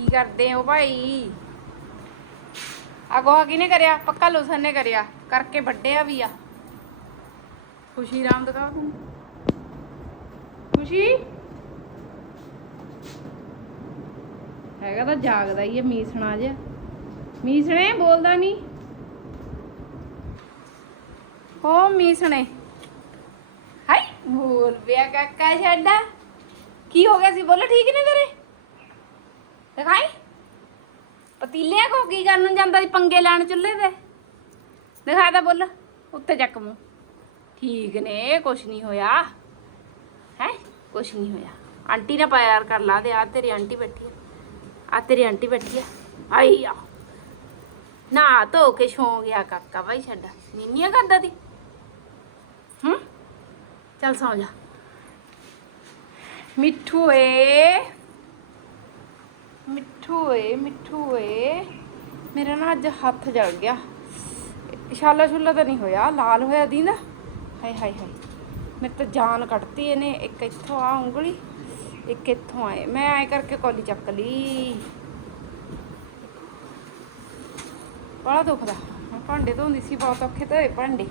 ਕੀ ਕਰਦੇ ਹੋ ਭਾਈ? ਆ ਗੋਹਾ ਕਿਹਨੇ ਕਰਿਆ? ਪੱਕਾ ਲੁਸਨ ਨੇ ਕਰਿਆ? ਕਰਕੇ ਵੱਡਿਆ ਵੀ ਆ। ਖੁਸ਼ੀ ਰਾਮ ਦਿਖਾ ਤੂੰ। ਖੁਸ਼ੀ? ਹੈਗਾ ਤਾਂ ਜਾਗਦਾ ਹੀ ਹੈ ਮੀਸਣਾ ਜਿਹਾ। ਮੀਸਣੇ? ਬੋਲਦਾ ਨਹੀਂ। ਓ ਮੀਸਣੇ। ਹਾਈ ਬੋਲ ਪਿਆ ਕਾਕਾ ਛੱਡਾ ਕੀ ਹੋ ਗਿਆ ਸੀ? ਬੋਲੋ, ਠੀਕ ਨਹੀਂ ਤੇਰੇ? ਦਿਖਾਈ? ਪਤੀਲਿਆਂ ਕੋ ਕੀ ਕਰਨ ਨੂੰ ਜਾਂਦਾ ਸੀ ਪੰਗੇ ਲੈਣ ਚੁੱਲ੍ਹੇ ਤੇ? ਦਿਖਾ ਤਾਂ ਬੋਲ ਉੱਤੇ ਚੱਕ ਮੂੰਹ। ਠੀਕ ਨੇ, ਕੁਛ ਨਹੀਂ ਹੋਇਆ। ਹੈ? ਕੁਛ ਨਹੀਂ ਹੋਇਆ। ਆਂਟੀ ਨਾਲ ਪਿਆਰ ਕਰ ਲਾ ਦੇ ਆ ਤੇਰੀ ਆਂਟੀ ਬੈਠੀ ਆ। ਆ ਤੇਰੀ ਆਂਟੀ ਬੈਠੀ ਆ। ਆਈ ਆ। ਨਾ, ਧੋ ਕੇ ਸੌਂ ਗਿਆ ਕਾਕਾ ਭਾਈ ਛੱਡਾ ਨੀਨੀਆਂ ਕਰਦਾ ਦੀ ਹੂੰ? ਚੱਲ ਸੌ ਜਾ। ਮਿੱਠੂ ਏ। ਮਿੱਠੂ ਏ ਮਿੱਠੂ ਏ। ਮੇਰਾ ਨਾ ਅੱਜ ਹੱਥ ਜਲ ਗਿਆ। ਛਾਲਾ ਛੁੱਲਾ ਤਾਂ ਨਹੀਂ ਹੋਇਆ, ਲਾਲ ਹੋਇਆ ਦੀਂਦਾ ਹਾਏ ਹਾਏ ਹਾਏ। ਮੇਰੇ ਤਾਂ ਜਾਨ ਕੱਢਤੀ ਇਹਨੇ, ਇੱਕ ਇੱਥੋਂ ਆ ਉਂਗਲੀ, ਇੱਕ ਇੱਥੋਂ ਆਏ। ਮੈਂ ਐ ਕਰਕੇ ਕੌਲੀ ਚੱਕ ਲਈ। ਬੜਾ ਦੁਖਦਾ ਮੈਂ ਭਾਂਡੇ ਧੋਂਦੀ ਸੀ, ਬਹੁਤ ਔਖੇ ਤੇ ਭਾਂਡੇ।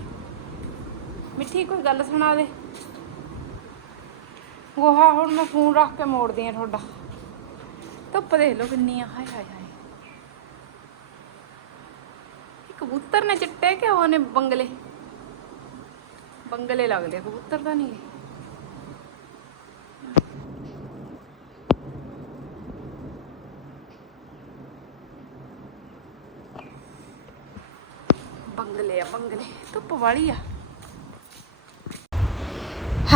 ਮਿੱਠੀ ਕੋਈ ਗੱਲ ਸੁਣਾ ਦੇ। ਗੋਹਾ ਹੁਣ ਮੈਂ ਫੋਨ ਰੱਖ ਕੇ ਮੋੜਦੀ ਆ ਤੁਹਾਡਾ। ਧੁੱਪ ਦੇਖ ਲਓ ਕਿੰਨੀ ਆ ਹਾਏ ਹਾਏ ਹਾਏ। ਇਹ ਕਬੂਤਰ ਨੇ ਚਿੱਟੇ ਕਿ ਉਹਨੇ ਬੰਗਲੇ? ਬੰਗਲੇ ਲੱਗਦੇ ਕਬੂਤਰ ਤਾਂ ਨਹੀਂ। ਬੰਗਲੇ ਆ, ਬੰਗਲੇ, ਧੁੱਪ ਵਾਲੀ ਆ।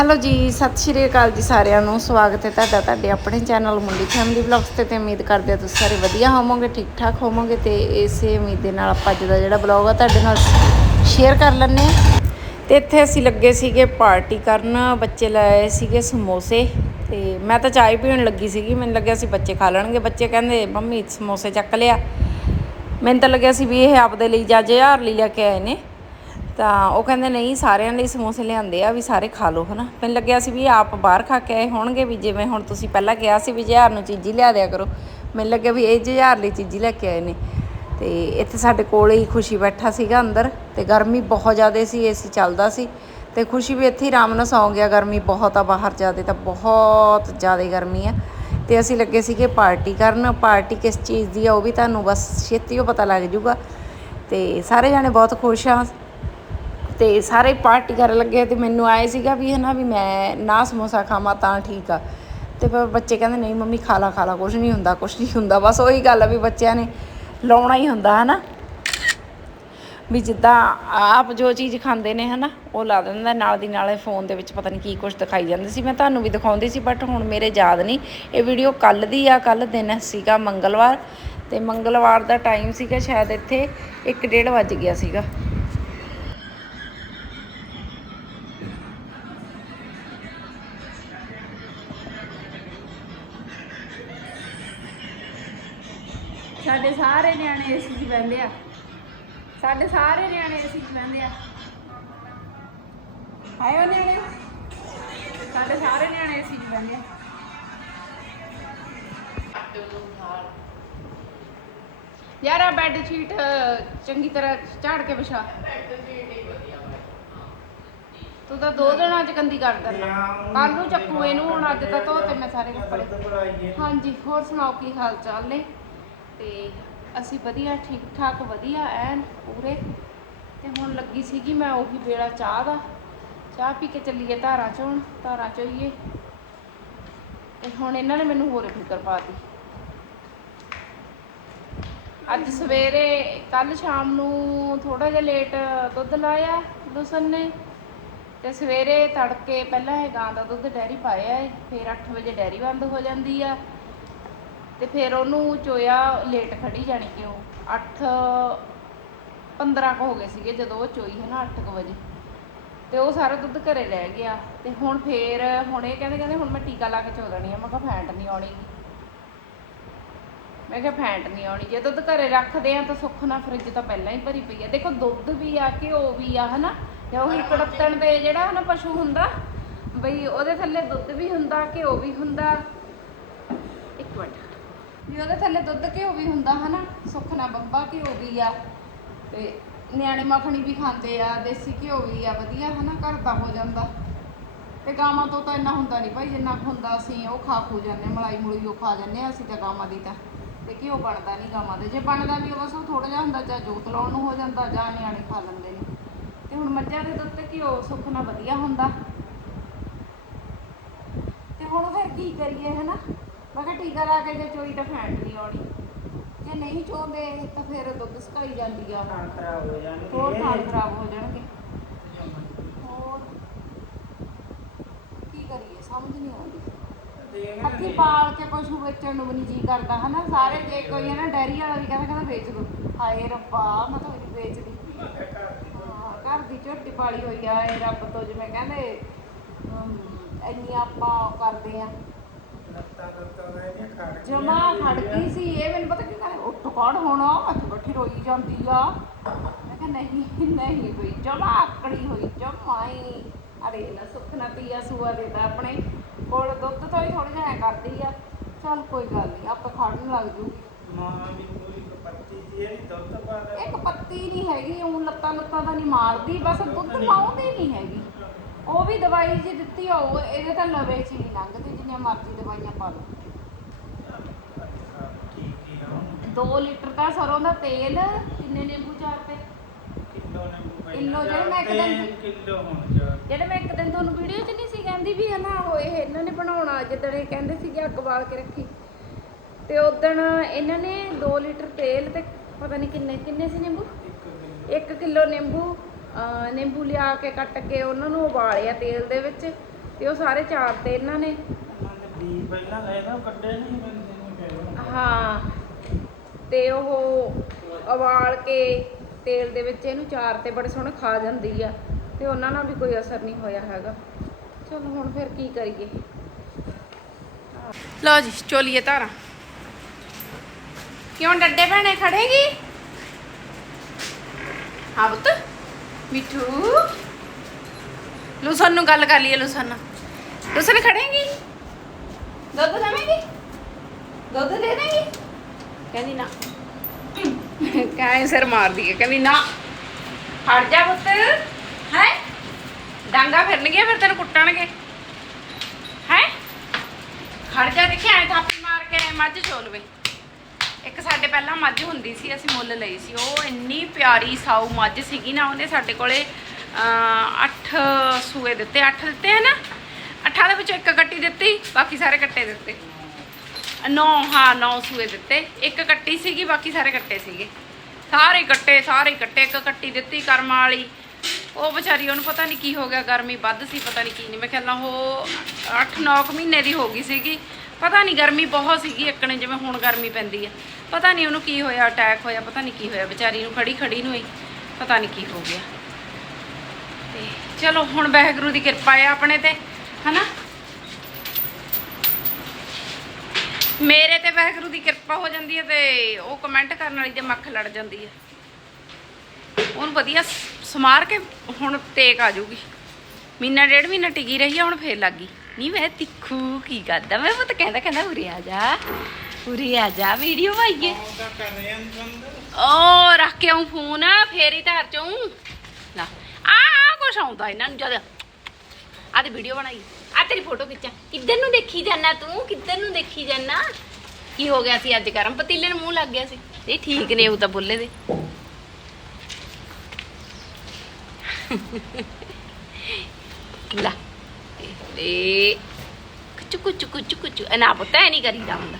ਹੈਲੋ ਜੀ, ਸਤਿ ਸ਼੍ਰੀ ਅਕਾਲ ਜੀ ਸਾਰਿਆਂ ਨੂੰ। ਸਵਾਗਤ ਹੈ ਤੁਹਾਡਾ, ਤੁਹਾਡੇ ਆਪਣੇ ਚੈਨਲ ਮੁੰਡੀ ਫੈਮਿਲੀ ਵਲੌਗਸ ਤੇ ਤੇ ਉਮੀਦ ਕਰਦੇ ਹਾਂ ਤੁਸੀਂ ਸਾਰੇ ਵਧੀਆ ਹੋਵੋਗੇ ਠੀਕ ਠਾਕ ਹੋਵੋਗੇ ਤੇ ਇਸੇ ਉਮੀਦ ਦੇ ਨਾਲ ਆਪਾਂ ਅੱਜ ਦਾ ਜਿਹੜਾ ਬਲੌਗ ਆ ਤੁਹਾਡੇ ਨਾਲ ਸ਼ੇਅਰ ਕਰ ਲੈਂਦੇ ਆ ਤੇ ਇੱਥੇ ਅਸੀਂ ਲੱਗੇ ਸੀਗੇ ਪਾਰਟੀ ਕਰਨ, ਬੱਚੇ ਲਾਏ ਸੀਗੇ ਸਮੋਸੇ ਤੇ ਮੈਂ ਤਾਂ ਚਾਹ ਪੀਣ ਲੱਗੀ ਸੀਗੀ, ਮੈਨੂੰ ਲੱਗਿਆ ਸੀ ਬੱਚੇ ਖਾ ਲੈਣਗੇ। ਬੱਚੇ ਕਹਿੰਦੇ, ਮੰਮੀ, ਸਮੋਸੇ ਚੱਕ ਲਿਆ। ਮੈਨੂੰ ਤਾਂ ਲੱਗਿਆ ਸੀ ਵੀ ਇਹ ਆਪਦੇ ਲਈ ਜਾਂ ਹਜ਼ਾਰ ਲਈ ਲੈ ਕੇ ਆਏ ਨੇ। ਤਾਂ ਉਹ ਕਹਿੰਦੇ ਨਹੀਂ, ਸਾਰਿਆਂ ਲਈ ਸਮੋਸੇ ਲਿਆਂਦੇ ਆ, ਵੀ ਸਾਰੇ ਖਾ ਲਓ, ਹਨਾ। ਮੈਨੂੰ ਲੱਗਿਆ ਸੀ ਵੀ ਆਪ ਬਾਹਰ ਖਾ ਕੇ ਆਏ ਹੋਣਗੇ, ਵੀ ਜਿਵੇਂ ਹੁਣ ਤੁਸੀਂ ਪਹਿਲਾਂ ਕਿਹਾ ਸੀ ਵੀ ਹਜ਼ਾਰ ਨੂੰ ਚੀਜ਼ੀ ਲਿਆ ਦਿਆ ਕਰੋ। ਮੈਨੂੰ ਲੱਗਿਆ ਵੀ ਇਹ ਹਜ਼ਾਰ ਲਈ ਚੀਜ਼ੀ ਲੈ ਕੇ ਆਏ ਨੇ। ਤੇ ਇੱਥੇ ਸਾਡੇ ਕੋਲ ਹੀ ਖੁਸ਼ੀ ਬੈਠਾ ਸੀਗਾ ਅੰਦਰ, ਤੇ ਗਰਮੀ ਬਹੁਤ ਜ਼ਿਆਦਾ ਸੀ ਏਸੀ ਚੱਲਦਾ ਸੀ। ਤੇ ਖੁਸ਼ੀ ਵੀ ਇੱਥੇ ਹੀ ਆਰਾਮ ਨਾਲ ਸੌਂ ਗਿਆ, ਗਰਮੀ ਬਹੁਤ ਆ ਬਾਹਰ ਜ਼ਿਆਦਾ, ਤਾਂ ਬਹੁਤ ਜ਼ਿਆਦਾ ਗਰਮੀ ਆ। ਤੇ ਅਸੀਂ ਲੱਗੇ ਸੀਗੇ ਪਾਰਟੀ ਕਰਨ, ਪਾਰਟੀ ਕਿਸ ਚੀਜ਼ ਦੀ ਆ ਉਹ ਵੀ ਤੁਹਾਨੂੰ ਬਸ ਛੇਤੀ ਉਹ ਪਤਾ ਲੱਗ ਜਾਊਗਾ ਤੇ ਸਾਰੇ ਜਾਣੇ ਬਹੁਤ ਖੁਸ਼ ਆ ਤੇ ਸਾਰੇ ਪਾਰਟੀ ਕਰਨ ਲੱਗੇ ਤੇ ਮੈਨੂੰ ਆਏ ਸੀਗਾ ਵੀ ਹਨਾ ਵੀ ਮੈਂ ਨਾ ਸਮੋਸਾ ਖਾਵਾਂ ਤਾਂ ਠੀਕ ਆ। ਤੇ ਪਰ ਬੱਚੇ ਕਹਿੰਦੇ, ਨਹੀਂ ਮੰਮੀ ਖਾ ਲਾ ਖਾ ਲਾ ਕੁਝ ਨਹੀਂ ਹੁੰਦਾ ਕੁਝ ਨਹੀਂ ਹੁੰਦਾ। ਬਸ ਉਹੀ ਗੱਲ ਆ ਵੀ ਬੱਚਿਆਂ ਨੇ ਲਾਉਣਾ ਹੀ ਹੁੰਦਾ ਹਨਾ। ਵੀ ਜਿੱਦਾਂ ਆਪ ਜੋ ਚੀਜ਼ ਖਾਂਦੇ ਨੇ ਹਨਾ, ਉਹ ਲਾ ਦਿੰਦਾ, ਨਾਲ ਦੀ ਨਾਲੇ ਫੋਨ ਦੇ ਵਿੱਚ ਪਤਾ ਨਹੀਂ ਕੀ ਕੁਝ ਦਿਖਾਈ ਜਾਂਦੇ ਸੀ। ਮੈਂ ਤੁਹਾਨੂੰ ਵੀ ਦਿਖਾਉਂਦੀ ਸੀ ਬਟ ਹੁਣ ਮੇਰੇ ਯਾਦ ਨਹੀਂ। ਇਹ ਵੀਡੀਓ ਕੱਲ ਦੀ ਆ ਕੱਲ ਦਿਨ ਸੀਗਾ ਮੰਗਲਵਾਰ। ਤੇ ਮੰਗਲਵਾਰ ਦਾ ਟਾਈਮ ਸੀਗਾ ਸ਼ਾਇਦ ਇੱਥੇ 1:30 ਵੱਜ ਗਿਆ ਸੀਗਾ। ਸਾਡੇ ਸਾਰੇ ਨਿਆਣੇ ਏਸੀ 'ਚ ਬਹਿੰਦੇ ਆ। ਸਾਡੇ ਸਾਰੇ ਨਿਆਣੇ ਏਸੀ 'ਚ ਬਹਿੰਦੇ ਆ। ਆਇਓ ਨਿਆਣੇ? ਸਾਡੇ ਸਾਰੇ ਨਿਆਣੇ ਏਸੀ 'ਚ ਬਹਿੰਦੇ ਆ। ਯਾਰ ਆ ਬੈੱਡ ਸ਼ੀਟ ਚੰਗੀ ਤਰ੍ਹਾਂ ਝਾੜ ਕੇ ਵਿਛਾ। ਤੂੰ ਤਾਂ ਦੋ ਦਿਨਾਂ ਚ ਗੰਦੀ ਕਰ ਦਿੰਦਾ। ਕੱਲ ਨੂੰ ਚੱਕੂ ਇਹਨੂੰ ਹੁਣ ਅੱਜ ਤਾਂ ਧੋਤੇ ਮੈਂ ਸਾਰੇ ਕੱਪੜੇ। ਹਾਂਜੀ ਹੋਰ ਸੁਣਾਓ ਕੀ ਹਾਲ ਚਾਲ ਨੇ? ਤੇ ਅਸੀਂ ਵਧੀਆ ਠੀਕ ਠਾਕ ਵਧੀਆ, ਐਨ ਪੂਰੇ। ਤੇ ਹੁਣ ਲੱਗੀ ਸੀਗੀ ਮੈਂ ਉਹੀ ਵੇਲਾ ਚਾਹ ਦਾ। ਚਾਹ ਪੀ ਕੇ ਚੱਲੀਏ ਧਾਰਾਂ ਚੋਂ ਧਾਰਾਂ ਚੋਈਏ। ਤੇ ਹੁਣ ਇਹਨਾਂ ਨੇ ਮੈਨੂੰ ਹੋਰ ਫਿਕਰ ਪਾਤੀ ਅੱਜ ਸਵੇਰੇ ਕੱਲ ਸ਼ਾਮ ਨੂੰ ਥੋੜਾ ਜਿਹਾ ਲੇਟ ਦੁੱਧ ਲਾਇਆ ਲੁਸਨ ਨੇ। ਤੇ ਸਵੇਰੇ ਤੜਕੇ ਪਹਿਲਾਂ ਇਹ ਗਾਂ ਦਾ ਦੁੱਧ ਡੈਰੀ ਪਾਇਆ ਏ, ਫਿਰ 8 ਵਜੇ ਡੈਰੀ ਬੰਦ ਹੋ ਜਾਂਦੀ ਆ। ਤੇ ਫਿਰ ਉਹਨੂੰ ਚੋਇਆ ਲੇਟ ਖੜੀ ਜਾਣੀ ਕਿ ਉਹ 8 15 ਕੁ ਹੋ ਗਏ ਸੀਗੇ ਜਦੋਂ ਉਹ ਚੋਈ ਹੈ ਨਾ 8 ਕੁ ਵਜੇ। ਤੇ ਉਹ ਸਾਰਾ ਦੁੱਧ ਘਰੇ ਰਹਿ ਗਿਆ। ਤੇ ਹੁਣ ਫੇਰ ਹੁਣ ਇਹ ਕਹਿੰਦੇ ਕਹਿੰਦੇ ਹੁਣ ਮੈਂ ਟੀਕਾ ਲਾ ਕੇ ਚੋ ਦੇਣੀ ਆ। ਮੈਂ ਕਿਹਾ ਫੈਂਟ ਨਹੀਂ ਆਉਣੀ। ਮੈਂ ਕਿਹਾ ਫੈਂਟ ਨਹੀਂ ਆਉਣੀ। ਜੇ ਦੁੱਧ ਘਰੇ ਰੱਖਦੇ ਆ ਤਾਂ ਸੁੱਖ ਨਾਲ ਫ੍ਰਿਜ ਤਾਂ ਪਹਿਲਾਂ ਹੀ ਭਰੀ ਪਈ ਆ। ਦੇਖੋ ਦੁੱਧ ਵੀ ਆ ਘਿਓ ਵੀ ਆ, ਹਨਾ? ਤੇ ਉਹ ਕੜਤਣ ਤੇ ਜਿਹੜਾ ਹਨਾ ਪਸ਼ੂ ਹੁੰਦਾ, ਬਈ ਉਹਦੇ ਥੱਲੇ ਦੁੱਧ ਵੀ ਹੁੰਦਾ ਘਿਓ ਵੀ ਹੁੰਦਾ। ਵੀ ਉਹਦੇ ਥੱਲੇ ਦੁੱਧ ਘਿਓ ਵੀ ਹੁੰਦਾ ਹਨਾ ਸੁੱਖ ਨਾ ਬੰਬਾ ਘਿਓ ਵੀ ਆ ਤੇ ਨਿਆਣੇ ਮੱਖਣੀ ਵੀ ਖਾਂਦੇ ਆ ਦੇਸੀ ਘਿਓ ਵੀ ਆ ਵਧੀਆ ਹਨਾ ਘਰ ਦਾ ਹੋ ਜਾਂਦਾ। ਤੇ ਗਾਵਾਂ ਤੋਂ ਤਾਂ ਇੰਨਾ ਹੁੰਦਾ ਨਹੀਂ ਭਾਈ ਜਿੰਨਾ ਕੁ ਹੁੰਦਾ ਅਸੀਂ ਉਹ ਖਾ ਖੂ ਜਾਂਦੇ ਹਾਂ, ਮਲਾਈ ਮਲੂਈ ਉਹ ਖਾ ਜਾਂਦੇ ਹਾਂ ਅਸੀਂ ਤਾਂ ਗਾਵਾਂ ਦੀ ਤਾਂ। ਤੇ ਘਿਓ ਬਣਦਾ ਨਹੀਂ ਗਾਵਾਂ ਦੇ ਜੇ ਬਣਦਾ ਵੀ ਉਹ ਬਸ ਉਹ ਥੋੜਾ ਜਿਹਾ ਹੁੰਦਾ ਜਾਂ ਜੋਤ ਲਾਉਣ ਨੂੰ ਹੋ ਜਾਂਦਾ ਜਾਂ ਨਿਆਣੇ ਖਾ ਲੈਂਦੇ ਨੇ। ਤੇ ਹੁਣ ਮੱਝਾਂ ਦੇ ਦੁੱਧ ਤੇ ਘਿਓ ਸੁੱਖ ਨਾਲ ਵਧੀਆ ਹੁੰਦਾ। ਤੇ ਹੁਣ ਫਿਰ ਕੀ ਕਰੀਏ ਹਨਾ? ਮੈਂ ਕਿਹਾ ਟੀਕਾ ਲਾ ਕੇ ਜੇ ਚੋਈ ਤਾਂ ਫੈਂਟ ਨਹੀਂ ਆਉਣੀ। ਜੇ ਨਹੀਂ ਚੋਂਦੇ ਤਾਂ ਫਿਰ ਦੁੱਧ ਸੁਕਾਈ ਜਾਂਦੀ ਆ। ਖਾਣ ਖਰਾਬ ਹੋ ਜਾਣਗੇ। ਹੋਰ ਖਾਣ ਖਰਾਬ ਹੋ ਜਾਣਗੇ। ਹੋਰ ਕੀ ਕਰੀਏ ਸਮਝ ਨਹੀਂ ਆਉਂਦੀ। ਹੱਥੀ ਪਾਲ ਕੇ ਪਸ਼ੂ ਵੇਚਣ ਨੂੰ ਵੀ ਨਹੀਂ ਜੀ ਕਰਦਾ ਹਨਾ? ਸਾਰੇ ਜੇ ਕੋਈ ਹੈ ਨਾ ਡੈਰੀ ਵਾਲਾ ਵੀ ਕਹਿੰਦਾ ਕਹਿੰਦਾ ਵੇਚ ਦੋ। ਹਾਏ ਰੱਬਾ ਮੈਂ ਤਾਂ ਨਹੀਂ ਵੇਚਦੀ ਘਰ ਦੀ ਝੋਟੀ ਪਾਲੀ ਹੋਈ ਆ ਇਹ ਰੱਬ ਤੋਂ ਜਿਵੇਂ ਕਹਿੰਦੇ ਇੰਨੀ ਆਪਾਂ ਕਰਦੇ ਆ ਲੱਤਾਂ ਲੱਤਾਂ ਦਾ ਇਹਨੇ ਖੜ ਗਈਆਂ। ਜਮਾ ਖੜ ਗਈ ਸੀ ਇਹ ਮੈਨੂੰ ਪਤਾ ਕੀ ਕਹਿੰਦੇ ਉੱਠ ਕੌਣ ਹੋਣਾ? ਬੈਠੀ ਰੋਈ ਜਾਂਦੀ ਆ। ਮੈਂ ਕਿਹਾ ਨਹੀਂ ਨਹੀਂ ਬਈ ਜਮਾ ਆਕੜੀ ਹੋਈ ਜਮਾ ਹੀ। ਅਰੇ ਨਾ ਸੁੱਖ ਨਾ ਪੀਆ ਸੂਆ ਦੇਦਾ ਆਪਣੇ ਕੋਲ ਦੁੱਧ ਤੋਂ ਹੀ ਥੋੜੀ ਜਿਹਾ ਕਰਦੀ ਆ। ਚੱਲ ਕੋਈ ਗੱਲ ਨਹੀਂ ਆਪੇ ਖੜਨ ਲੱਗ ਜੂਗੀ। ਮਾਂ ਵੀ ਪੂਰੀ ਕਪੱਤੀ ਜੀ ਇਹ ਦੁੱਧ ਪਾ ਦੇ ਇੱਕ ਪੱਤੀ ਨਹੀਂ ਹੈਗੀ ਉਹ ਲੱਤਾਂ ਲੱਤਾਂ ਤਾਂ ਨਹੀਂ ਮਾਰਦੀ ਬਸ ਦੁੱਧ ਪਾਉਂਦੀ ਨਹੀਂ ਹੈਗੀ। ਉਹ ਵੀ ਦਵਾਈ ਜੀ ਦਿੱਤੀ ਉਹ ਇਹਦੇ ਤਾਂ ਲਵੇ ਚ ਨਹੀਂ ਲੰਘਦੀ ਜਿੰਨੀਆਂ ਮਰਜ਼ੀ ਦਵਾਈਆਂ ਪਾ ਲਓ ਠੀਕ ਹੀ ਆ 2 ਲੀਟਰ ਦਾ ਸਰੋਂ ਦਾ ਤੇਲ ਕਿੰਨੇ ਨਿੰਬੂ ਚਾਰ ਤੇ? ਕਿਲੋ ਨੇ ਮੁੰਬਈ ਕਿੱਲੋ ਜਿਹੜੇ ਮੈਂ ਇੱਕ ਦਿਨ- ਕਿਲੋ ਹੁਣ ਜਾ ਜਿਹੜੇ ਮੈਂ ਇੱਕ ਦਿਨ ਤੁਹਾਨੂੰ ਵੀਡੀਓ 'ਚ ਨਹੀਂ ਸੀ ਕਹਿੰਦੀ ਵੀ ਹਨਾ ਉਹ ਇਹ ਇਹਨਾਂ ਨੇ ਬਣਾਉਣਾ ਜਿੱਦਣ ਇਹ ਕਹਿੰਦੇ ਸੀਗੇ ਅੱਗ ਬਾਲ ਕੇ ਰੱਖੀ। ਤੇ ਉਦਣ ਇਹਨਾਂ ਨੇ 2 ਲੀਟਰ ਤੇਲ ਤੇ ਪਤਾ ਨਹੀਂ ਕਿੰਨੇ ਕਿੰਨੇ ਸੀ ਨਿੰਬੂ? ਇੱਕ 1 ਕਿਲੋ ਕਿਲੋ ਨਿੰਬੂ ਅਹ ਨਿੰਬੂ ਲਿਆ ਕੇ ਕੱਟ ਕੇ ਉਹਨਾਂ ਨੂੰ ਉਬਾਲਿਆ ਤੇਲ ਦੇ ਵਿੱਚ ਤੇ ਉਹ ਸਾਰੇ ਚਾਰ ਤੇ ਇਹਨਾਂ ਨੇ। ਉਹਨਾਂ ਦੇ ਬੀ ਪਹਿਲਾਂ ਲੈ ਨਾ ਕੱਢੇ ਨਹੀਂ ਗਏ ਹਾਂ ਤੇ ਉਹ ਉਬਾਲ ਕੇ ਤੇਲ ਦੇ ਵਿੱਚ ਇਹਨੂੰ ਚਾਰ ਤੇ ਬੜੇ ਸੋਹਣੇ ਖਾ ਜਾਂਦੀ ਆ। ਤੇ ਉਹਨਾਂ ਨਾਲ ਵੀ ਕੋਈ ਅਸਰ ਨਹੀਂ ਹੋਇਆ ਹੈਗਾ। ਚਲੋ ਹੁਣ ਫਿਰ ਕੀ ਕਰੀਏ। ਲਓ ਜੀ, ਚੋਲੀਏ ਧਾਰਾਂ। ਕਿਉਂ ਡੱਡੇ ਭੈਣੇ, ਖੜੇਗੀ? ਹਾਂ ਪੁੱਤ। ਮਿੱਠੂ। ਲੁਸਨ ਨੂੰ ਗੱਲ ਕਰ ਲਈਏ, ਲੁਸਨ। ਨਾਲ ਲੁਸਨ ਖੜੇਗੀ? ਦੁੱਧ ਦੇਵੇਂਗੀ? ਦੁੱਧ ਦੇ ਦੇਂਗੀ ਕਹਿੰਦੀ ਨਾ। ਕਾਇ ਸਿਰ ਮਾਰਦੀ ਹੈ? ਕਹਿੰਦੀ ਨਾ। ਹਟ ਜਾ ਪੁੱਤ। ਹੈ? ਡਾਂਗਾ ਫਿਰਨਗੇ ਫਿਰ ਤੈਨੂੰ ਕੁੱਟਣਗੇ। ਹੈ? ਖੜ ਜਾ ਦੇਖਿਆ ਐ ਥਾਪੀ ਮਾਰ ਕੇ ਮੱਝ ਚੋਲਵੇ ਇੱਕ ਸਾਡੇ ਪਹਿਲਾਂ ਮੱਝ ਹੁੰਦੀ ਸੀ ਅਸੀਂ ਮੁੱਲ ਲਈ ਸੀ। ਉਹ ਇੰਨੀ ਪਿਆਰੀ ਸਾਊ ਮੱਝ ਸੀਗੀ ਨਾ ਉਹਨੇ ਸਾਡੇ ਕੋਲੇ 8 ਸੂਏ ਦਿੱਤੇ। 8 ਦਿੱਤੇ ਹੈ ਨਾ? ਅੱਠਾਂ ਦੇ ਵਿੱਚੋਂ ਇੱਕ ਕੱਟੀ ਦਿੱਤੀ ਬਾਕੀ ਸਾਰੇ ਕੱਟੇ ਦਿੱਤੇ। ਨੌ, ਹਾਂ, ਨੌ ਸੂਏ ਦਿੱਤੇ। ਇੱਕ ਕੱਟੀ ਸੀਗੀ, ਬਾਕੀ ਸਾਰੇ ਕੱਟੇ ਸੀਗੇ। ਸਾਰੇ ਕੱਟੇ ਸਾਰੇ ਕੱਟੇ। ਇੱਕ ਕੱਟੀ ਦਿੱਤੀ ਕਰਮਾਂ ਵਾਲੀ। ਉਹ ਵਿਚਾਰੀ, ਉਹਨੂੰ ਪਤਾ ਨਹੀਂ ਕੀ ਹੋ ਗਿਆ, ਗਰਮੀ ਵੱਧ ਸੀ, ਪਤਾ ਨਹੀਂ ਕੀ ਨਹੀਂ ਮੈਂ ਖਿਆਲਾਂ ਉਹ 8-9 ਮਹੀਨੇ ਦੀ ਹੋ ਗਈ ਸੀਗੀ। ਪਤਾ ਨਹੀਂ ਗਰਮੀ ਬਹੁਤ ਸੀਗੀ ਇੱਕਣੇ ਜਿਵੇਂ ਹੁਣ ਗਰਮੀ ਪੈਂਦੀ ਆ। ਪਤਾ ਨਹੀਂ ਉਹਨੂੰ ਕੀ ਹੋਇਆ ਅਟੈਕ ਹੋਇਆ, ਪਤਾ ਨਹੀਂ ਕੀ ਹੋਇਆ। ਵਿਚਾਰੀ ਨੂੰ ਖੜੀ ਖੜੀ ਨੂੰ ਹੀ ਪਤਾ ਨਹੀਂ ਕੀ ਹੋ ਗਿਆ। ਤੇ ਚਲੋ, ਹੁਣ ਵਾਹਿਗੁਰੂ ਦੀ ਕਿਰਪਾ ਆ ਆਪਣੇ ਤੇ, ਹਨਾ? ਮੇਰੇ ਤੇ ਵਾਹਿਗੁਰੂ ਦੀ ਕਿਰਪਾ ਹੋ ਜਾਂਦੀ ਹੈ ਤੇ ਉਹ ਕਮੈਂਟ ਕਰਨ ਵਾਲੀ ਦੇ ਮੱਖ ਲੜ ਜਾਂਦੀ ਹੈ। ਉਹਨੂੰ ਵਧੀਆ ਸਮਾਰ ਕੇ ਹੁਣ ਤੇਕ ਆ ਜਾਊਗੀ। ਮਹੀਨਾ ਡੇਢ ਮਹੀਨਾ ਟਿਕੀ ਰਹੀ ਆ, ਹੁਣ ਫੇਰ ਲੱਗ ਗਈ। ਨਹੀਂ ਮੈਂ ਤਿੱਖੂ ਕੀ ਕਰਦਾ? ਮੈਂ ਪੁੱਤ ਕਹਿੰਦਾ ਕਹਿੰਦਾ ਉਰੇ ਆ ਜਾ, ਉਰੇ ਆ ਜਾ, ਵੀਡੀਓ ਪਾਈਏ। ਉਹ ਰੱਖ ਕੇ ਆਉਂ ਫੋਨ, ਫੇਰ ਹੀ ਧਰ ਚੋਂ ਲਾ, ਆ ਆ ਕੁਛ ਆਉਂਦਾ ਇਹਨਾਂ ਨੂੰ ਜਦ। ਆ ਤੇ ਵੀਡੀਓ ਬਣਾਈ। ਆ ਤੇਰੀ ਫੋਟੋ ਖਿੱਚਾਂ। ਕਿੱਧਰ ਨੂੰ ਦੇਖੀ ਜਾਨਾ ਤੂੰ? ਕਿੱਧਰ ਨੂੰ ਦੇਖੀ ਜਾਨਾ? ਕੀ ਹੋ ਗਿਆ ਸੀ ਅੱਜ ਗਰਮ? ਪਤੀਲੇ ਨੂੰ ਮੂੰਹ ਲੱਗ ਗਿਆ ਸੀ। ਇਹ ਠੀਕ ਨੇ ਉਹ ਤਾਂ ਬੋਲੇ ਦੇ। ਲਾ ਤੇ ਕੁਚੂ ਕੁਚੂ ਕੁਚੂ ਕੁਚੂ। ਇਹ ਨਾ ਪੁੱਤ ਐ ਨਹੀਂ ਕਰੀਦਾ ਹੁੰਦਾ।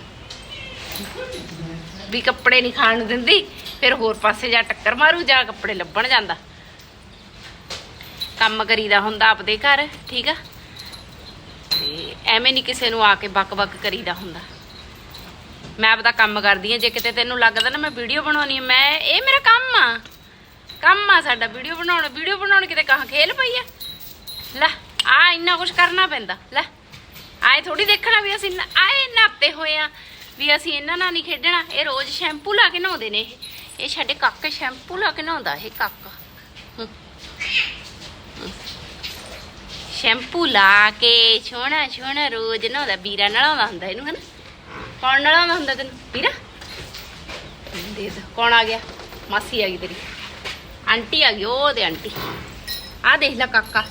ਵੀ ਕੱਪੜੇ ਨਹੀਂ ਖਾਣ ਨੂੰ ਦਿੰਦੀ, ਫਿਰ ਹੋਰ ਪਾਸੇ ਜਾ ਟੱਕਰ ਮਾਰੂ, ਜਾ ਕੱਪੜੇ ਲੱਭਣ ਜਾਂਦਾ। ਕੰਮ ਕਰੀਦਾ ਹੁੰਦਾ ਆਪਦੇ ਘਰ, ਠੀਕ ਆ? ਐਵੇਂ ਨਹੀਂ ਕਿਸੇ ਨੂੰ ਆ ਕੇ ਬਕ-ਬਕ ਕਰੀਦਾ ਹੁੰਦਾ। ਮੈਂ ਆਪਦਾ ਕੰਮ ਕਰਦੀ ਆ ਜੇ ਕਿਤੇ ਤੈਨੂੰ ਲੱਗਦਾ ਨਾ ਮੈਂ ਵੀਡੀਓ ਬਣਾਉਣੀ ਆ, ਮੈਂ, ਇਹ ਮੇਰਾ ਕੰਮ ਆ। ਕੰਮ ਆ ਸਾਡਾ, ਵੀਡੀਓ ਬਣਾਉਣਾ, ਵੀਡੀਓ ਬਣਾਉਣ ਕਿਤੇ ਕਹਾਂ ਖੇਲ ਪਈ ਆ। ਲੈ, ਆ ਇੰਨਾ ਕੁਝ ਕਰਨਾ ਪੈਂਦਾ, ਲੈ। ਆਏ ਥੋੜੀ ਦੇਖਣਾ ਵੀ ਅਸੀਂ ਆਏ ਨਾਤੇ ਹੋਏ ਆ ਵੀ ਅਸੀਂ ਇਹਨਾਂ ਨਾਲ ਨਹੀਂ ਖੇਡਣਾ। ਇਹ ਰੋਜ਼ ਸ਼ੈਂਪੂ ਲਾ ਕੇ ਨਹਾਉਂਦੇ ਨੇ ਇਹ। ਇਹ ਸਾਡੇ ਕੱਕ ਸ਼ੈਂਪੂ ਲਾ ਕੇ ਨਹਾਉਂਦਾ ਇਹ ਕਾਕਾ। ਸ਼ੈਂਪੂ ਲਾ ਕੇ ਛੋਣਾ ਛੋਣਾ ਰੋਜ਼ ਨਹਾਉਂਦਾ ਵੀਰਾ ਨਹਾਉਂਦਾ ਹੁੰਦਾ ਇਹਨੂੰ ਹਨਾ। ਕੌਣ ਨਾਲ ਆਉਂਦਾ ਹੁੰਦਾ ਤੈਨੂੰ? ਵੀਰਾ? ਦੇ ਦੇ। ਕੌਣ ਆ ਗਿਆ? ਮਾਸੀ ਆ ਗਈ ਤੇਰੀ। ਆਂਟੀ ਆ ਗਈ, ਉਹ ਤੇ ਆਂਟੀ। ਆ ਦੇਖ ਲੈ ਕਾਕਾ।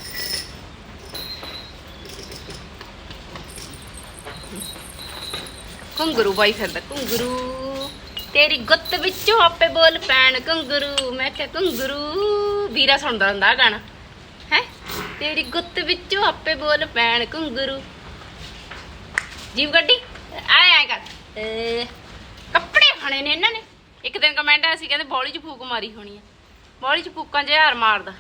ਕੰਗਰੂ ਬਾਈ ਫਿਰਦਾ ਕੰਗਰੂ ਤੇਰੀ ਗੁੱਤ ਵਿੱਚੋਂ ਆਪੇ ਬੋਲ ਪੈਣ ਕੰਗਰੂ ਮੈਂ ਕਿਹਾ ਕੰਗਰੂ ਵੀਰਾ ਸੁਣਦਾ ਹੁੰਦਾ ਗਾਣਾ। ਤੇਰੀ ਗੁੱਤ ਵਿੱਚੋਂ ਆਪੇ ਬੋਲ ਪੈਣ ਕੰਗਰੂ ਜੀਵ ਗੱਡੀ, ਆਏ ਆਏ ਕਰ। ਕੱਪੜੇ ਖਾਣੇ ਨੇ ਇਹਨਾਂ ਨੇ। ਇੱਕ ਦਿਨ ਕਮੈਂਟ ਆਇਆ ਸੀ, ਕਹਿੰਦੇ ਬੋਲੀ 'ਚ ਫੂਕ ਮਾਰੀ ਹੋਣੀ ਆ। ਬੋਲੀ 'ਚ ਫੂਕਾਂ 'ਚ ਹਾਰ ਮਾਰਦਾ।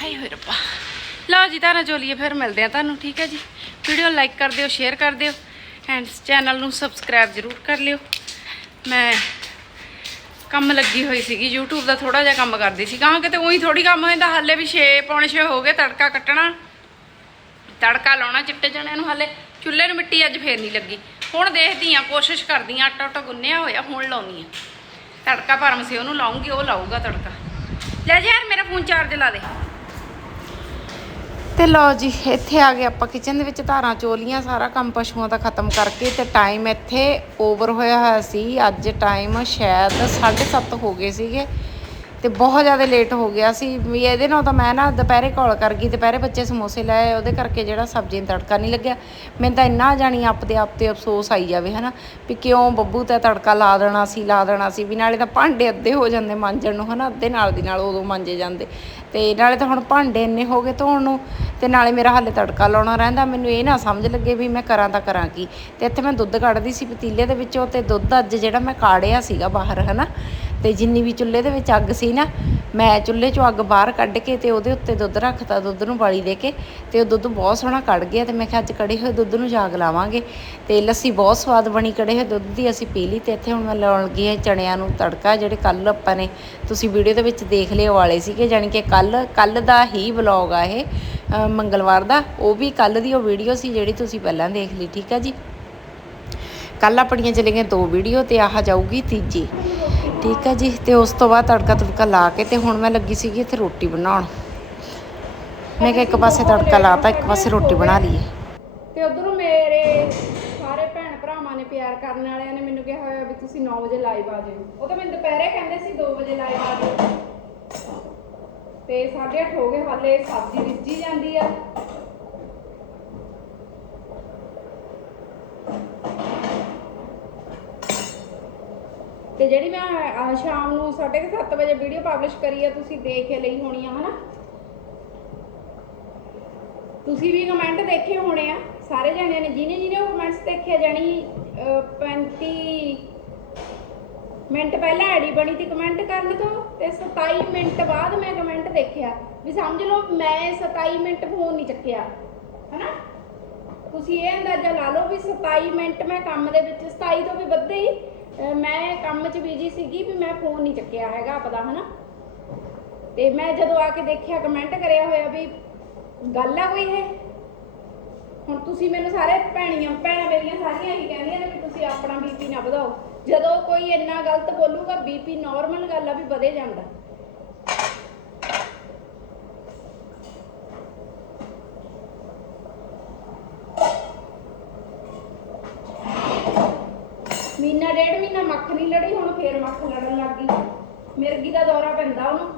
ਹਾਏ ਹੋਏ ਰੱਬਾ। ਲਓ ਜੀ ਤਾਰਾ ਚੋਲੀਏ ਫਿਰ ਮਿਲਦੇ ਆ ਤੁਹਾਨੂੰ, ਠੀਕ ਹੈ ਜੀ। ਵੀਡੀਓ ਲਾਈਕ ਕਰ ਦਿਓ ਸ਼ੇਅਰ ਕਰ ਦਿਓ। ਐਂਡ ਚੈਨਲ ਨੂੰ ਸਬਸਕ੍ਰਾਈਬ ਜ਼ਰੂਰ ਕਰ ਲਿਓ। ਮੈਂ ਕੰਮ ਲੱਗੀ ਹੋਈ ਸੀਗੀ, YouTube ਦਾ ਥੋੜਾ ਜਿਹਾ ਕੰਮ ਕਰਦੀ ਸੀ। ਕਹਾਂ ਕਿਤੇ ਉਹੀ ਥੋੜੀ ਕੰਮ ਹੋ ਜਾਂਦਾ, ਹਾਲੇ ਵੀ 6 ਪੌਣੇ 6 ਹੋ ਗਏ ਤੜਕਾ ਕੱਟਣਾ। ਤੜਕਾ ਲਾਉਣਾ ਚਿੱਟੇ ਚਣਿਆਂ ਨੂੰ ਹਾਲੇ, ਚੁੱਲ੍ਹੇ ਨੂੰ ਮਿੱਟੀ ਅੱਜ ਫੇਰ ਨਹੀਂ ਲੱਗੀ। ਹੁਣ ਦੇਖਦੀ ਆ, ਕੋਸ਼ਿਸ਼ ਕਰਦੀ ਆ, ਆਟਾ ਆਟਾ ਗੁੰਨਿਆ ਹੋਇਆ, ਹੁਣ ਲਾਉਣੀ ਆ। ਤੜਕਾ ਪਰਮ ਸੇ ਉਹਨੂੰ ਲਾਉਂਗੀ, ਉਹ ਲਾਊਗਾ ਤੜਕਾ। ਲੈ ਜਾ ਯਾਰ, ਮੇਰਾ ਫੋਨ ਚਾਰਜ ਲਾ ਦੇ। ਤੇ ਲਓ ਜੀ, ਇੱਥੇ ਆ ਗਏ ਆਪਾਂ ਕਿਚਨ ਦੇ ਵਿੱਚ, ਧਾਰਾਂ, ਚੋਲੀਆਂ, ਸਾਰਾ ਕੰਮ ਪਸ਼ੂਆਂ ਦਾ ਖਤਮ ਕਰਕੇ ਤੇ ਟਾਈਮ ਇੱਥੇ ਓਵਰ ਹੋਇਆ ਹੋਇਆ ਸੀ। ਅੱਜ ਟਾਈਮ ਸ਼ਾਇਦ 7:30 ਹੋ ਗਏ ਸੀਗੇ। ਤੇ ਬਹੁਤ ਜ਼ਿਆਦਾ ਲੇਟ ਹੋ ਗਿਆ ਸੀ। ਵੀ ਇਹਦੇ ਨਾਲ ਤਾਂ ਮੈਂ ਨਾ ਦੁਪਹਿਰੇ ਕਾਲ ਕਰ ਗਈ, ਦੁਪਹਿਰੇ ਬੱਚੇ ਸਮੋਸੇ ਲੈ ਉਹਦੇ ਕਰਕੇ ਜਿਹੜਾ ਸਬਜ਼ੀ ਨੂੰ ਤੜਕਾ ਨਹੀਂ ਲੱਗਿਆ। ਮੈਨੂੰ ਤਾਂ ਇੰਨਾ ਜਾਣੀ ਆਪਦੇ ਆਪ ਤੇ ਅਫਸੋਸ ਆਈ ਜਾਵੇ, ਹਨਾ, ਵੀ ਕਿਉਂ ਬੱਬੂ ਤਾਂ ਤੜਕਾ ਲਾ ਦੇਣਾ ਸੀ, ਲਾ ਦੇਣਾ ਸੀ, ਵੀ ਨਾਲੇ ਤਾਂ ਭਾਂਡੇ ਅੱਧੇ ਹੋ ਜਾਂਦੇ ਮਾਂਜਣ ਨੂੰ, ਹਨਾ, ਅੱਧੇ ਨਾਲ ਦੀ ਨਾਲ ਉਦੋਂ ਮਾਂਜੇ ਜਾਂਦੇ। ਤੇ ਨਾਲੇ ਤਾਂ ਹੁਣ ਭਾਂਡੇ ਇੰਨੇ ਹੋ ਗਏ ਧੋਣ ਨੂੰ, ਤੇ ਨਾਲੇ ਮੇਰਾ ਹਾਲੇ ਤੜਕਾ ਲਾਉਣਾ ਰਹਿੰਦਾ, ਮੈਨੂੰ ਇਹ ਨਾ ਸਮਝ ਲੱਗੇ ਵੀ ਮੈਂ ਕਰਾਂ ਤਾਂ ਕਰਾਂ ਕੀ। ਤੇ ਇੱਥੇ ਮੈਂ ਦੁੱਧ ਕੱਢਦੀ ਸੀ ਪਤੀਲੇ ਦੇ ਵਿੱਚੋਂ, ਤੇ ਦੁੱਧ ਅੱਜ ਜਿਹੜਾ ਮੈਂ ਕਾੜਿਆ ਸੀਗਾ ਬਾਹਰ, ਹਨਾ ਤੇ ਜਿੰਨੀ ਵੀ ਚੁੱਲ੍ਹੇ ਦੇ ਵਿੱਚ ਅੱਗ ਸੀ ਨਾ, ਮੈਂ ਚੁੱਲ੍ਹੇ 'ਚੋਂ ਅੱਗ ਬਾਹਰ ਕੱਢ ਕੇ ਤੇ ਉਹਦੇ ਉੱਤੇ ਦੁੱਧ ਰੱਖਤਾ, ਦੁੱਧ ਨੂੰ ਬਾਲੀ ਦੇ ਕੇ ਤੇ ਉਹ ਦੁੱਧ ਬਹੁਤ ਸੋਹਣਾ ਕੱਢ ਗਿਆ ਤੇ ਮੈਂ ਕਿਹਾ ਅੱਜ ਕੜੇ ਹੋਏ ਦੁੱਧ ਨੂੰ ਜਾਗ ਲਾਵਾਂਗੇ ਤੇ ਲੱਸੀ ਬਹੁਤ ਸਵਾਦ ਬਣੀ ਕੜੇ ਹੋਏ ਦੁੱਧ ਦੀ ਅਸੀਂ ਪੀ ਲਈ ਤੇ ਇੱਥੇ ਹੁਣ ਮੈਂ ਲਾਉਣ ਲੱਗੀ ਹਾਂ ਚਣਿਆਂ ਨੂੰ ਤੜਕਾ ਜਿਹੜੇ ਕੱਲ ਆਪਾਂ ਨੇ ਤੁਸੀਂ ਵੀਡੀਓ ਦੇ ਵਿੱਚ ਦੇਖ ਲਿਓ ਵਾਲੇ ਸੀਗੇ, ਜਾਣੀ ਕਿ ਕੱਲ ਕੱਲ ਦਾ ਹੀ ਵਲੌਗ ਆ ਇਹ ਮੰਗਲਵਾਰ ਦਾ, ਉਹ ਵੀ ਕੱਲ ਦੀ ਉਹ ਵੀਡੀਓ ਸੀ ਜਿਹੜੀ ਤੁਸੀਂ ਪਹਿਲਾਂ ਦੇਖ ਲਈ, ਠੀਕ ਆ ਜੀ? ਕੱਲ ਆਪਣੀਆਂ ਚਲੇ ਗਈਆਂ ਦੋ ਵੀਡੀਓ ਤੇ ਆਹ ਜਾਊਗੀ ਤੀਜੀ। ਠੀਕ ਆ ਜੀ, ਤੇ ਉਸ ਤੋਂ ਬਾਅਦ ਤੜਕਾ ਤੁੜਕਾ ਲਾ ਕੇ ਤੇ ਹੁਣ ਮੈਂ ਲੱਗੀ ਸੀਗੀ ਇੱਥੇ ਰੋਟੀ ਬਣਾਉਣ। ਮੈਂ ਕਿਹਾ ਇੱਕ ਪਾਸੇ ਤੜਕਾ ਲਾਤਾ, ਇੱਕ ਪਾਸੇ ਰੋਟੀ ਬਣਾ ਲਈਏ। ਤੇ ਉਧਰੋਂ ਮੇਰੇ ਸਾਰੇ ਭੈਣ ਭਰਾਵਾਂ ਨੇ ਪਿਆਰ ਕਰਨ ਵਾਲਿਆਂ ਨੇ ਮੈਨੂੰ ਕਿਹਾ ਹੋਇਆ ਵੀ ਤੁਸੀਂ 9 ਵਜੇ ਲਾਈਵ ਆ ਜਾਓ। ਉਹ ਤਾਂ ਮੈਨੂੰ ਦੁਪਹਿਰੇ ਕਹਿੰਦੇ ਸੀ 2 ਵਜੇ ਲਾਈਵ ਆ ਜਾਓ। ਤੇ 8:30 ਹੋ ਗਏ, ਹਾਲੇ ਸਬਜ਼ੀ ਰਿੱਝੀ ਜਾਂਦੀ ਆ। ਮੈਂ ਅਹ, ਸ਼ਾਮ ਨੂੰ 7:30 ਵਜੇ ਵੀਡੀਓ ਪਬਲਿਸ਼ ਕਰੀ ਆ ਤੁਸੀਂ ਦੇਖ ਹੀ ਲਈ ਹੋਣੀ ਆ ਹਨਾ? ਤੁਸੀਂ ਵੀ ਕਮੈਂਟ ਦੇਖੇ ਹੋਣੇ ਆ ਸਾਰੇ ਜਣਿਆਂ ਨੇ ਜਿਹਨੇ ਜਿਹਨੇ ਉਹ ਕਮੈਂਟਸ ਦੇਖੇ ਜਾਣੀ 35 ਮਿੰਟ ਪਹਿਲਾਂ ਆਈਡੀ ਬਣੀ ਤੇ ਕਮੈਂਟ ਕਰਨ ਤੋਂ ਤੇ 27 ਮਿੰਟ ਬਾਅਦ ਮੈਂ ਕਮੈਂਟ ਦੇਖਿਆ। ਵੀ ਸਮਝ ਲਓ ਮੈਂ 27 ਮਿੰਟ ਫੋਨ ਨਹੀਂ ਚੱਕਿਆ ਹਨਾ? ਤੁਸੀਂ ਇਹ ਅੰਦਾਜ਼ਾ ਲਾ ਲਓ ਵੀ 27 ਮਿੰਟ ਮੈਂ ਕੰਮ ਦੇ ਵਿੱਚ 27 ਤੋਂ ਵੀ ਵੱਧ ਹੀ ਮੈਂ ਕੰਮ 'ਚ ਬਿਜ਼ੀ ਸੀਗੀ ਵੀ ਮੈਂ ਫੋਨ ਨਹੀਂ ਚੱਕਿਆ ਹੈਗਾ ਆਪਦਾ, ਹਨਾ? ਤੇ ਮੈਂ ਜਦੋਂ ਆ ਕੇ ਦੇਖਿਆ ਕਮੈਂਟ ਕਰਿਆ ਹੋਇਆ ਵੀ ਗੱਲ ਆ ਕੋਈ ਇਹ? ਹੁਣ ਤੁਸੀਂ ਮੈਨੂੰ ਸਾਰੇ ਭੈਣੀਆਂ, ਭੈਣਾਂ ਮੇਰੀਆਂ ਸਾਰੀਆਂ ਇਹੀ ਕਹਿੰਦੀਆਂ ਨੇ ਵੀ ਤੁਸੀਂ ਆਪਣਾ ਬੀਪੀ ਨਾ ਵਧਾਓ। ਜਦੋਂ ਕੋਈ ਇੰਨਾ ਗਲਤ ਬੋਲੂਗਾ ਬੀਪੀ ਨਾਰਮਲ ਗੱਲ ਆ ਵੀ ਵਧੇ ਜਾਂਦਾ। ਮਹੀਨਾ ਡੇਢ ਮਹੀਨਾ ਮੱਖ ਨਹੀਂ ਲੜੀ, ਹੁਣ ਫੇਰ ਮੱਖ ਲੜਨ ਲੱਗ ਗਈ। ਮਿਰਗੀ ਦਾ ਦੌਰਾ ਪੈਂਦਾ ਉਹਨੂੰ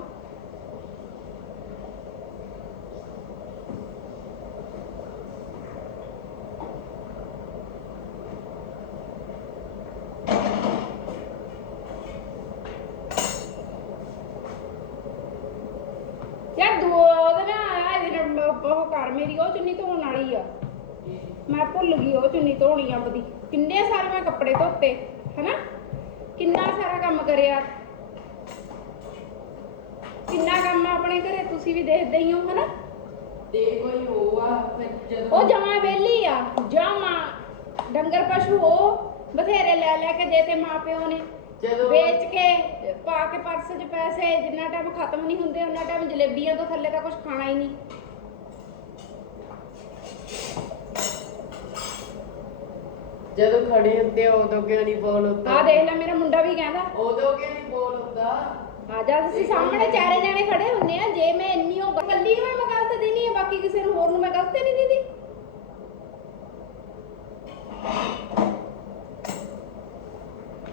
ਯਾਰ ਦੋ ਉਹਦੇ ਨਾ ਇਹਦੇ ਨਾਲ ਉਹ ਕਰ ਮੇਰੀ ਉਹ ਚੁੰਨੀ ਧੋਣ ਵਾਲੀ ਆ ਮੈਂ ਭੁੱਲ ਗਈ ਉਹ ਚੁੰਨੀ ਧੋਣੀ ਆਪਦੀ ਕਿੰਨੇ ਸਾਰੇ ਮੈਂ ਕੱਪੜੇ ਧੋਤੇ ਹਨਾ ਕਿੰਨਾ ਸਾਰਾ ਕੰਮ ਕਰਿਆ ਕਿੰਨਾ ਕੰਮ ਆ ਆਪਣੇ ਘਰੇ ਤੁਸੀਂ ਵੀ ਦੇਖਦੇ ਹੀ ਹੋ ਹਨਾ? ਤੇ ਕੋਈ ਹੋਆ ਉਹ ਜਮਾ ਵੇਲੀ ਆ ਜਮਾ ਡੰਗਰ ਪਸ਼ੂ ਉਹ ਬਥੇਰੇ ਲੈ ਲੈ ਕੇ ਦੇਤੇ ਮਾਪਿਓ ਨੇ। ਜਦੋਂ ਵੇਚ ਕੇ ਪਾ ਕੇ ਪਰਸ 'ਚ ਪੈਸੇ ਜਿੰਨਾ ਟਾਈਮ ਖਤਮ ਨਹੀਂ ਹੁੰਦੇ ਉਹਨਾਂ ਟਾਈਮ ਜਲੇਬੀਆਂ ਤੋਂ ਥੱਲੇ ਤਾਂ ਕੁਝ ਖਾਣਾ ਹੀ ਨਹੀਂ। ਜਦੋਂ ਖੜੇ ਹੁੰਦੇ ਆ ਉਦੋਂ ਕਿਉਂ ਨਹੀਂ ਬੋਲ ਹੁੰਦਾ ਆਹ ਦੇਖ ਲੈ ਮੇਰਾ ਮੁੰਡਾ ਵੀ ਕਹਿੰਦਾ। ਉਦੋਂ ਕਿਉਂ ਨਹੀਂ ਬੋਲ ਹੁੰਦਾ ਹਾਂ ਜਦ ਸਾਹਮਣੇ ਚਾਰੇ ਜਣੇ ਖੜੇ ਹੁੰਨੇ ਆ ਜੇ ਮੈਂ ਇੰਨੀ ਉਹ ਕੱਲੀ ਨੂੰ ਮੈਂ ਗਲਤ ਦੇਣੀ ਹੈ ਬਾਕੀ ਕਿਸੇ ਨੂੰ ਹੋਰ ਨੂੰ ਮੈਂ ਗਲਤ ਨਹੀਂ ਦਿੰਦੀ।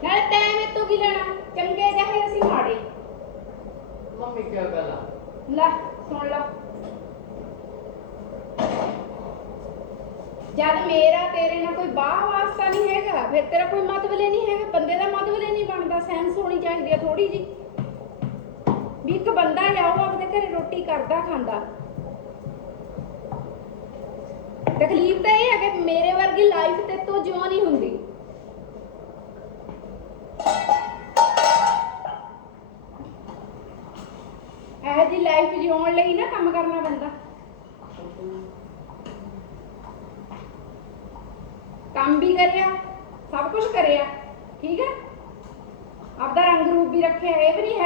ਨਾਲੇ ਤੈਂ ਮੇ ਤੋਂ ਕੀ ਲੈਣਾ? ਚੰਗੇ ਚਾਹੇ ਅਸੀਂ ਮਾੜੇ। ਮੰਮੀ ਕੀ ਗੱਲਾਂ ਲੈ ਸੁਣ ਲਾ। ਜਦ ਮੇਰਾ ਤੇਰੇ ਨਾਲ ਕੋਈ ਬਾਹ ਵਾਸਤਾ ਨਹੀਂ ਹੈਗਾ ਫਿਰ ਤੇਰਾ ਕੋਈ ਮਤਲਬ ਨਹੀਂ ਹੈਗਾ ਬੰਦੇ ਦਾ ਮਤਲਬ ਨਹੀਂ ਬਣਦਾ ਸਹਿਮਸ ਹੋਣੀ ਚਾਹੀਦੀ ਹੈ ਥੋੜੀ ਜੀ ਵੀ ਇੱਕ ਬੰਦਾ ਆ, ਉਹ ਆਪਣੇ ਘਰੇ ਰੋਟੀ ਕਰਦਾ ਖਾਂਦਾ। ਤਕਲੀਫ ਤਾਂ ਇਹ ਹੈ ਕਿ ਮੇਰੇ ਵਰਗੀ ਲਾਈਫ ਤੇ ਤੋਂ ਜਿਉਂ ਨਹੀਂ ਹੁੰਦੀ। ਇਹ ਜੀ ਲਾਈਫ ਜਿਉਣ ਲਈ ਨਾ ਕੰਮ ਕਰਨਾ ਪੈਂਦਾ। ਕੰਮ ਵੀ ਕਰਿਆ ਸਭ ਕੁਝ ਕਰਿਆ ਠੀਕ ਹੈ ਆਪਦਾ ਰੰਗ ਰੂਪ ਵੀ ਰੱਖਿਆ ਇਹ ਵੀ ਨਹੀਂ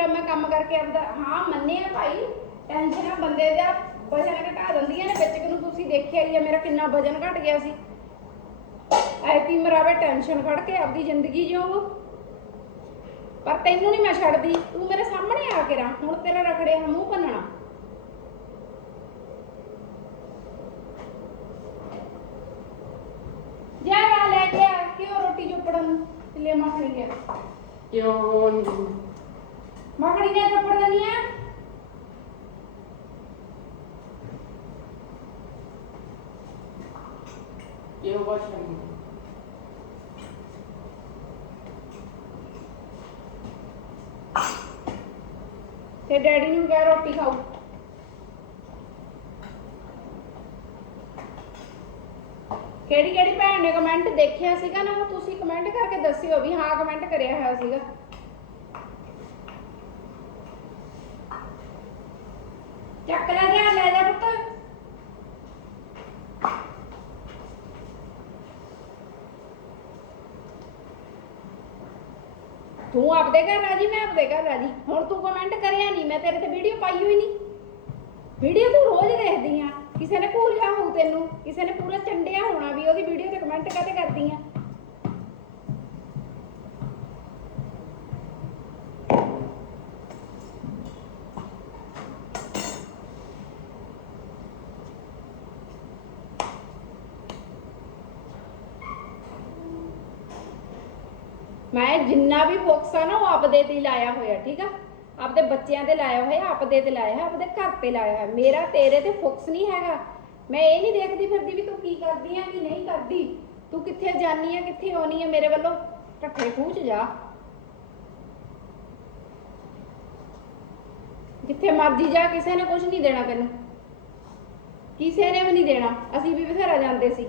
ਹੈਗਾ ਮੈਂ ਕੰਮ ਕਰਕੇ ਆਪਦਾ, ਹਾਂ ਮੰਨਿਆ ਭਾਈ। ਟੈਨਸ਼ਨਾਂ ਬੰਦੇ ਦਾ ਵਜਨ ਘਟਾ ਦਿੰਦੀਆਂ ਨੇ, ਵਿੱਚ ਨੂੰ ਤੁਸੀਂ ਦੇਖਿਆ ਹੀ ਆ, ਮੇਰਾ ਕਿੰਨਾ ਵਜਨ ਘਟ ਗਿਆ ਸੀ। ਐਤੀ ਮਰਾਵੇ ਟੈਨਸ਼ਨ ਫੜ ਕੇ ਆਪਦੀ ਜ਼ਿੰਦਗੀ ਜਿਉ ਪਰ ਤੈਨੂੰ ਨਹੀਂ ਮੈਂ ਛੱਡਦੀ, ਤੂੰ ਮੇਰੇ ਸਾਹਮਣੇ ਆ ਕੇ ਰਹ, ਹੁਣ ਤੇਰਾ ਰਖੜਿਆ ਮੂੰਹ ਬੰਨਣਾ। ਜਾ ਲੈ ਕੇ ਆ ਕਿਉਂ ਰੋਟੀ ਚੁੱਪੜਨ ਲੈ ਮੱਖਣੀ ਗਿਆ ਕਿਉਂ ਦੇਣੀ ਆ ਕਿਉਂ ਬਾਸ਼ਾ ਤੇ ਡੈਡੀ ਨੂੰ ਕਹਿ ਰੋਟੀ ਖਾਓ। ਕਿਹੜੀ ਕਿਹੜੀ ਭੈਣ ਨੇ ਕਮੈਂਟ ਦੇਖਿਆ ਸੀਗਾ ਨਾ ਉਹ ਤੁਸੀਂ ਕਮੈਂਟ ਕਰਕੇ ਦੱਸਿਓ ਵੀ ਹਾਂ ਕਮੈਂਟ ਕਰਿਆ ਹੋਇਆ ਸੀਗਾ ਚੱਕ ਲੈ ਜਾ ਲੈ ਜਾ ਪੁੱਤ ਤੂੰ ਆਪਦੇ ਘਰ ਰਾਜੀ, ਮੈਂ ਆਪਦੇ ਘਰ ਰਾਜੀ। ਹੁਣ ਤੂੰ ਕਮੈਂਟ ਕਰਿਆ ਨਹੀਂ ਮੈਂ ਤੇਰੇ ਤੇ ਵੀਡੀਓ ਪਾਈ ਹੋਈ ਨਹੀਂ ਵੀਡੀਓ ਤੂੰ ਰੋਜ਼ ਦੇਖਦੀ ਆ। ਕਿਸੇ ਨੇ ਘੂਰਿਆ ਹੋਊ ਤੈਨੂੰ, ਕਿਸੇ ਨੇ ਪੂਰਾ ਚੰਡਿਆ ਹੋਣਾ ਵੀ ਉਹਦੀ ਵੀਡੀਓ ਤੇ ਕਮੈਂਟ ਕਾਤੇ ਕਰਦੀ ਆ। ਮੈਂ ਜਿੰਨਾ ਵੀ ਫੋਕਸ ਆ ਨਾ, ਉਹ ਆਪਦੇ ਤੇ ਹੀ ਲਾਇਆ ਹੋਇਆ, ਠੀਕ ਆ? ਆਪਦੇ ਬੱਚਿਆਂ ਤੇ ਲਾਇਆ ਹੋਇਆ, ਆਪਦੇ ਤੇ ਲਾਇਆ ਹੈ ਆਪਦੇ ਘਰ ਤੇ ਲਾਇਆ ਹੈ ਮੇਰਾ ਤੇਰੇ ਤੇ ਫੋਕਸ ਨਹੀਂ ਹੈਗਾ। ਮੈਂ ਇਹ ਨਹੀਂ ਦੇਖਦੀ ਫਿਰਦੀ ਵੀ ਤੂੰ ਕੀ ਕਰਦੀ ਆ, ਕੀ ਨਹੀਂ ਕਰਦੀ। ਤੂੰ ਕਿੱਥੇ ਜਾਨੀ ਆ, ਕਿੱਥੇ ਆਉਣੀ ਆ ਮੇਰੇ ਵੱਲੋਂ? ਢੱਠੇ ਖੂਚ ਜਾ। ਜਿੱਥੇ ਮਰਜ਼ੀ ਜਾ, ਕਿਸੇ ਨੇ ਕੁਝ ਨਹੀਂ ਦੇਣਾ ਤੈਨੂੰ। ਕਿਸੇ ਨੇ ਵੀ ਨਹੀਂ ਦੇਣਾ। ਅਸੀਂ ਵੀ ਬਥੇਰਾ ਜਾਂਦੇ ਸੀ।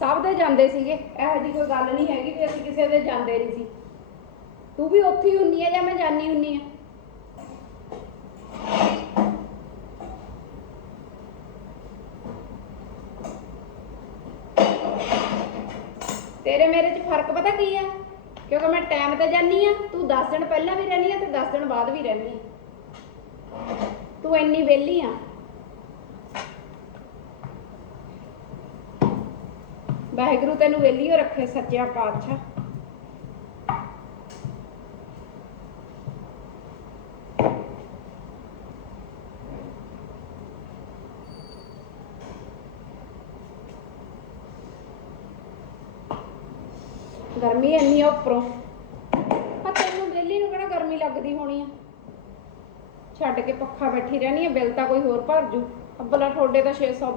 ਸਭ ਦੇ ਜਾਂਦੇ ਸੀਗੇ, ਇਹੋ ਜਿਹੀ ਕੋਈ ਗੱਲ ਨਹੀਂ ਹੈਗੀ ਵੀ ਅਸੀਂ ਕਿਸੇ ਦੇ ਜਾਂਦੇ ਨਹੀਂ ਸੀ। ਤੂੰ ਵੀ ਉੱਥੇ ਹੀ ਹੁੰਨੀ ਆ ਜਾਂ ਮੈਂ ਜਾਣੀ ਹੁੰਨੀ ਆ? ਤੇਰੇ ਮੇਰੇ 'ਚ ਫ਼ਰਕ ਪਤਾ ਕੀ ਆ? ਕਿਉਂਕਿ ਮੈਂ ਟਾਈਮ ਤੇ ਜਾਨੀ ਆ, ਤੂੰ 10 ਦਿਨ ਪਹਿਲਾਂ ਵੀ ਰਹਿਨੀ ਆ ਤੇ 10 ਦਿਨ ਬਾਅਦ ਵੀ ਰਹਿਨੀ ਆ। ਤੂੰ ਇੰਨੀ ਵਿਹਲੀ ਆ। ਵਾਹਿਗੁਰੂ ਤੈਨੂੰ ਵਿਹਲੀ ਰੱਖੇ ਸੱਚਿਆ ਪਾਤਸ਼ਾਹ। ਗਰਮੀ ਇੰਨੀ ਆ ਉੱਪਰੋਂ। ਆ ਤੈਨੂੰ ਵਿਹਲੀ ਨੂੰ ਕਿਹੜਾ ਗਰਮੀ ਲੱਗਦੀ ਹੋਣੀ ਆ? ਛੱਡ ਕੇ ਪੱਖਾ ਬੈਠੀ ਰਹਿਣੀ ਆ, ਬਿੱਲ ਤਾਂ ਕੋਈ ਹੋਰ ਭਰ ਜੂ। ਅੱਬਲਾ, ਤੁਹਾਡੇ ਤਾਂ 600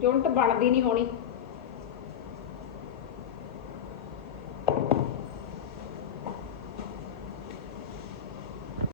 ਯੂਨਿਟ ਬਣਦੀ ਨਹੀਂ ਹੋਣੀ।